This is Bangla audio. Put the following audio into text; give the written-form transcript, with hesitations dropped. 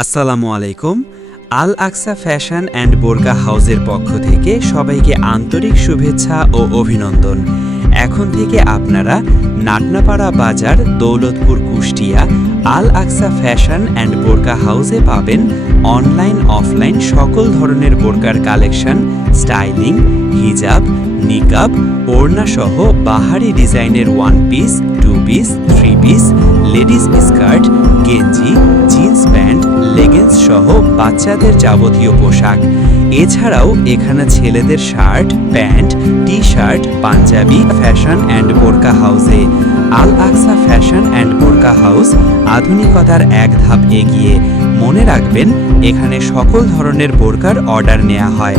আসসালামু আলাইকুম। আল আকসা ফ্যাশন অ্যান্ড বোরকা হাউসের পক্ষ থেকে সবাইকে আন্তরিক শুভেচ্ছা ও অভিনন্দন। এখন থেকে আপনারা নাটনাপাড়া বাজার, দৌলতপুর, কুষ্টিয়া আল আকসা ফ্যাশন অ্যান্ড বোরকা হাউসে পাবেন অনলাইন অফলাইন সকল ধরনের বোরকার কালেকশন, স্টাইলিং, হিজাব, নিকাব, ওড়নাসহ বাহারি ডিজাইনের one piece, two piece, three piece, ladies skirt, গেঞ্জি, জিন্স প্যান্ট, লেগিংস সহ বাচ্চাদের যাবতীয় পোশাক। এছাড়াও এখানে ছেলেদের shirt, pant, T shirt, panjabi fashion and বোরকা হাউসে। আল আকসা ফ্যাশন অ্যান্ড বোরকা হাউস আধুনিকতার এক ধাপ এগিয়ে। মনে রাখবেন, এখানে সকল ধরনের বোরকার অর্ডার নেওয়া হয়।